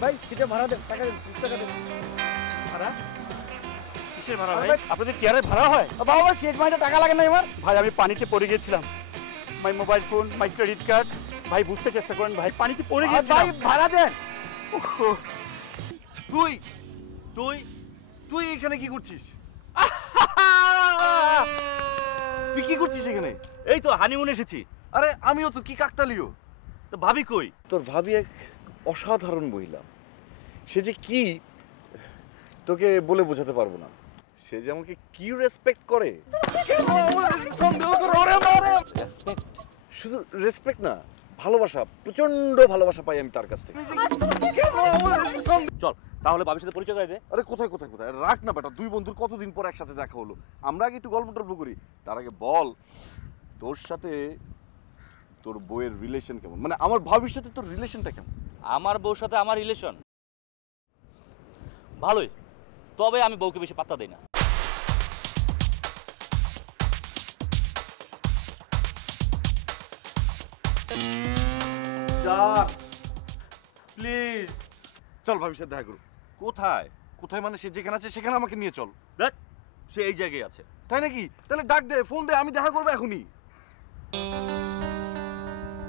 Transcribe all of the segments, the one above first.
ভাই কিটা ভাড়া দেন, টাকা দেন, 20 টাকা দেন। ভাড়া? কিসের ভাড়া ভাই? আপনাদের চেয়ারে ভাড়া হয়? বাবা আমার সেট মাইতে টাকা লাগে না আমার। ভাই আমি পানিতে পড়ে গিয়েছিলাম, my mobile phone, my credit card. ভাই বুঝতে চেষ্টা করেন ভাই, পানিতে পড়ে গিয়েছিলাম। ভাই ভাড়া দেন। তুই তুই তুই এখানে কি করছিস? তুই কি করছিস এখানে? এই তো হানিমুন এসেছি। আরে আমিও তো, কি কাকতালিও। তো ভাবি কই? তোর ভাবি এক অসাধারণ মহিলা। সে যে কি তোকে বলে বোঝাতে পারবো না। সে যে আমাকে কি রেসপেক্ট করে। শুধু রেসপেক্ট না, ভালোবাসা, প্রচন্ড ভালোবাসা পাই আমি তার কাছ থেকে। চল তাহলে ভাবির সাথে পরিচয় করে দে। আরে কোথায় কোথায় কোথায়, রাখ না বেটা, দুই বন্ধুর কতদিন পর একসাথে দেখা হলো। আমরা আগে একটু গল্প টল্প করি। তার আগে বল, তোর সাথে তোর বউয়ের রিলেশন কেমন? মানে আমার ভাবির সাথে তোর রিলেশনটা কেমন? আমার বউর সাথে আমার রিলেশন ভালোই, তবে আমি বউকে বেশি পাত্তা দেই না। প্লিজ চল ভাবির সাথে দেখা করু। কোথায়? কোথায় মানে সে যেখানে আছে সেখানে আমাকে নিয়ে চল। দেখ সে এই জায়গায় আছে। তাই নাকি? তাহলে ডাক দে, ফোন দে, আমি দেখা করবো এখনই।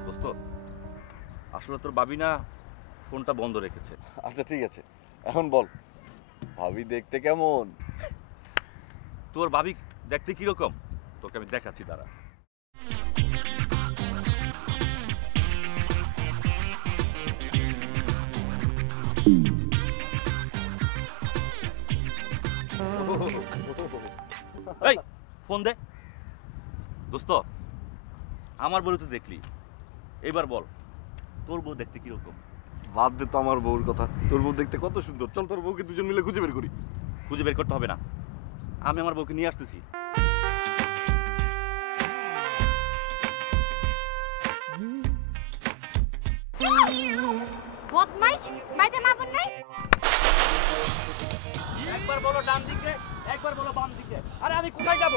দোস্ত আসলে তোর ভাবি না ফোনটা বন্ধ রেখেছে। আচ্ছা ঠিক আছে, এখন বল ভাবি দেখতে কেমন? তোর ভাবি দেখতে কিরকম তোকে আমি দেখাচ্ছি, দাঁড়া। এই ফোন দে। দোস্ত আমার বউ তো দেখলি, এবার বল তোর বউ দেখতে কিরকম? বাদ দে তো আমার বউর কথা, তোর বউ দেখতে কত সুন্দর। চল তোর বউকে দুজন মিলে খুঁজে বের করি। খুঁজে বের করতে হবে না, আমি আমার বউকে নিয়ে আসতেছি। বদমাইশ, বাইতে মাপন নাই। একবার বলো ডান দিকে, একবার বলো বাম দিকে। আরে আমি কোথায় যাব?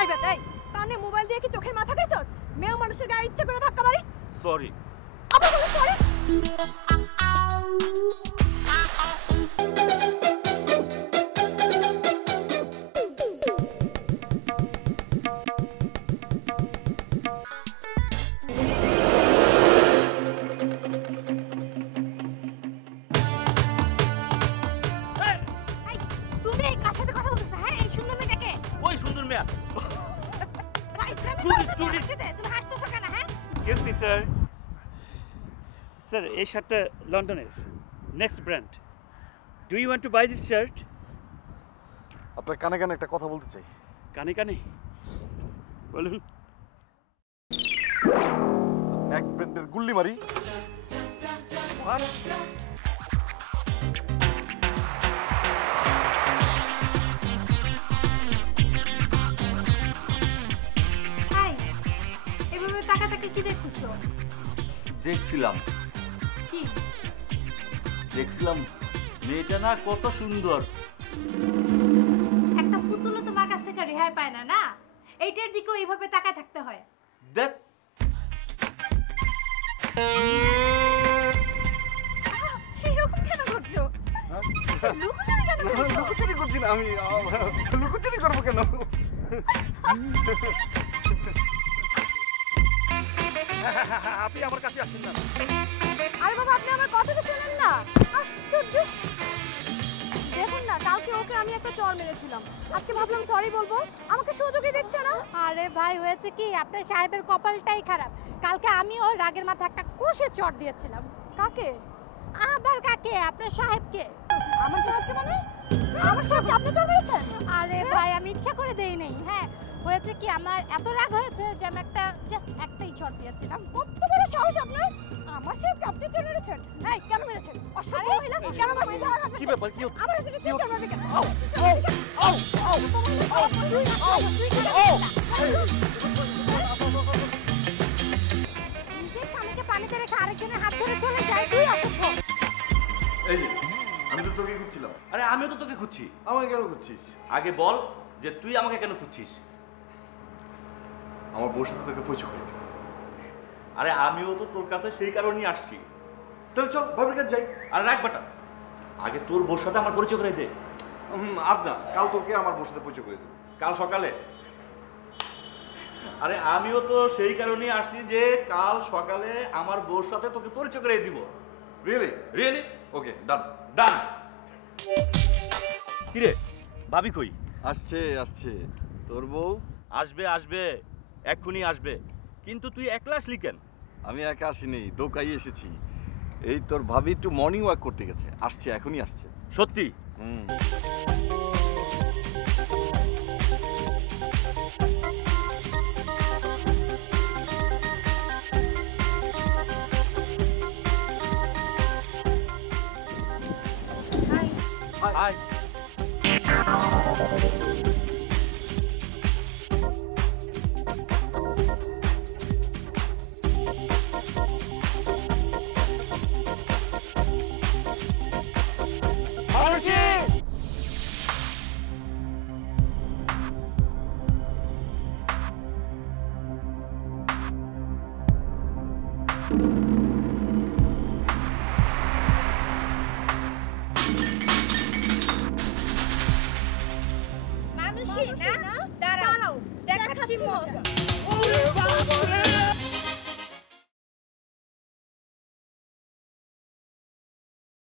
এই বেটা, এই কানে মোবাইল দিয়ে কি চোখের মাথা খাইছস? মেয়ে মানুষের গায়ে ইচ্ছা করে ধাক্কা মারিস? সরি। আবার বলো সরি। তুমি এই কার সাথে কথা বলতেছ? হ্যাঁ, এই সুন্দর মেয়েটাকে? ওই সুন্দর মেয়ে। টুরিস্ট তুমি হাসতেছ কেন? হ্যাঁ, এক্সকিউজ মি স্যার। স্যার এই শার্টটা লন্ডনের next brand. Do you want to buy this shirt? আপনার কানে কানে একটা কথা বলতে চাই। কানে কানে বলুন। নেক্সট ব্র্যান্ডের গুল্লি মারি। হাই, এভাবে তাকাতাকি কি দেখতেছো? দেখছিলাম কি দেখছিলাম মেয়েটা না কত সুন্দর। একটা পুতুলও তোমার কাছ থেকে রেহাই পায় না, না? এইটার দিকেও এইভাবে তাকায় থাকতে হয়। দেখ এরকম কেন করছো? লুকোচুরি কেন করছো? লুকোচুরি করছি না আমি, লুকোচুরি করবো কেন? আপনি আমার কাছে আসছেন না। আরে বাবা, আপনি আমার কথাটা শুনেন না। আশ্চর্য। দেখুন না, কালকে ওকে আমি একটা চড় মেরেছিলাম, আজকে ভাবলাম সরি বলবো, আমাকে সুযোগই দিচ্ছে না। আরে ভাই, হয়েছে কি, আপনার সাহেবের কপালটাই খারাপ। কালকে আমি ওর রাগের মাথায় একটা কষে চড় দিয়েছিলাম। কাকে? আবার কাকে? আপনার সাহেবকে। আমার সাহেবকে মানে? আমার সাহেবকে আপনি চোর মেরেছেন? আরে ভাই আমি ইচ্ছা করে দেই নাই। হ্যাঁ হয়েছে কি আমার এত রাগ হয়েছে যে আমি জাস্ট একটাই চড় দিয়েছিলাম। কত বড় সাহস আপনার! আমার সাহেবকে আপনি চোর মেরেছেন? এই কেন মেরেছেন? অসভ্য মহিলা, কেন মারছেন আমার হাতে? কি ব্যাপার কি হচ্ছে? আমার হাতে কি চোর মারবে কেন? নিজের স্বামীকে পানিতে রেখে আরেকজনের হাত ধরে চলে যায়, তুই অসভ্য। এই যে আমি তো তোকে খুঁজছিলাম। আরে আমিও তো তোকে খুঁজছি। আমাকে কেন খুঁজছিস? আগে বল যে তুই আমাকে কেন খুঁজছিস? আমার বউর সাথে তোকে পরিচয় করে দিবো। আরে আমিও তো তোর কাছে সেই কারণেই আসছি। তাহলে চল ভাবির কাছে যাই। আর রাখ বাটা, আগে তোর বউর সাথে আমার পরিচয় করে দে। আজ না, কাল তোকে আমার বউর সাথে পরিচয় করে দেবো। কাল সকালে? আরে আমিও তো সেই কারণেই আসছি যে কাল সকালে আমার বউর সাথে তোকে পরিচয় করে দিব। রিয়েলি? রিয়েলি? ওকে, ডান। ডান। কিরে ভাবি কই? আসছে আসছে। তোর বউ? আসবে আসবে, এক্ষুনি আসবে। কিন্তু তুই একলা আসলি কেন? আমি একা আসিনি, দোকাই এসেছি। এই তোর ভাবি একটু মর্নিং ওয়াক করতে গেছে, আসছে, এখনই আসছে। সত্যি? হুম। হাই। মানুষই না, দাঁড়াও দেখাচ্ছি মজা।